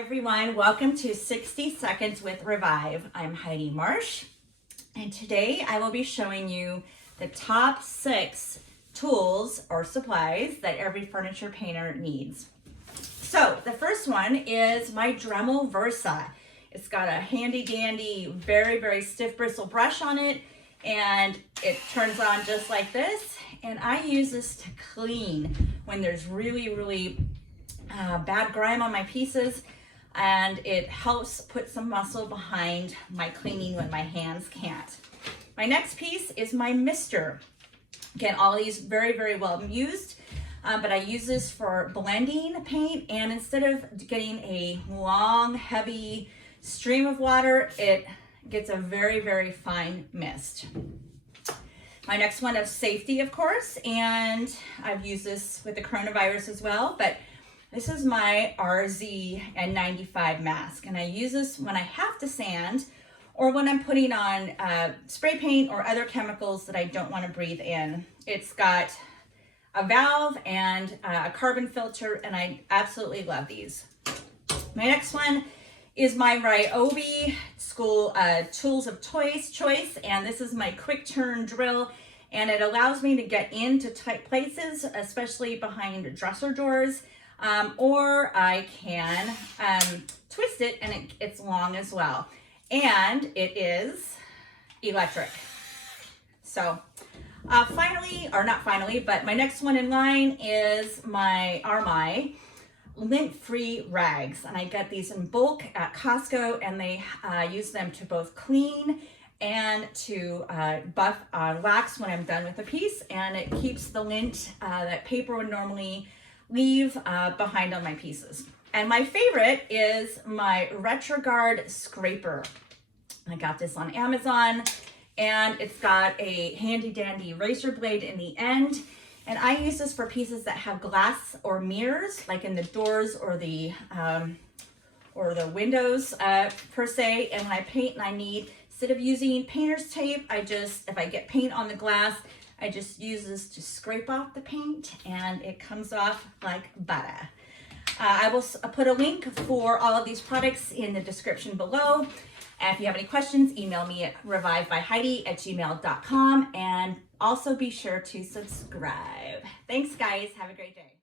Everyone, welcome to 60 Seconds with Revive. I'm Heidi Marsh, and today I will be showing you the top 6 tools or supplies that every furniture painter needs. So the first one is my Dremel Versa. It's got a handy dandy, very stiff bristle brush on it, and it turns on just like this. And I use this to clean when there's really bad grime on my pieces, and it helps put some muscle behind my cleaning when my hands can't. My next piece is my mister. Again, all these very well used, but I use this for blending paint, and instead of getting a long heavy stream of water, it gets a very fine mist. My next one is safety, of course, and I've used this with the coronavirus as well, but this is my RZ-N95 mask, and I use this when I have to sand or when I'm putting on spray paint or other chemicals that I don't want to breathe in. It's got a valve and a carbon filter, and I absolutely love these. My next one is my Ryobi School Tools of Choice, and this is my quick turn drill, and it allows me to get into tight places, especially behind dresser doors. Or I can twist it, and it's long as well. And it is electric. So finally, or not finally, but my next one in line is my lint-free rags. And I get these in bulk at Costco, and they use them to both clean and to buff wax when I'm done with a piece. And it keeps the lint that paper would normally leave behind on my pieces. And my favorite is my Retrograde scraper. I got this on Amazon, and it's got a handy dandy razor blade in the end. And I use this for pieces that have glass or mirrors, like in the doors or the windows per se. And when I paint and I need, instead of using painter's tape, if I get paint on the glass, I just use this to scrape off the paint, and it comes off like butter. I will put a link for all of these products in the description below. And if you have any questions, email me at revivebyheidi@gmail.com, and also be sure to subscribe. Thanks, guys. Have a great day.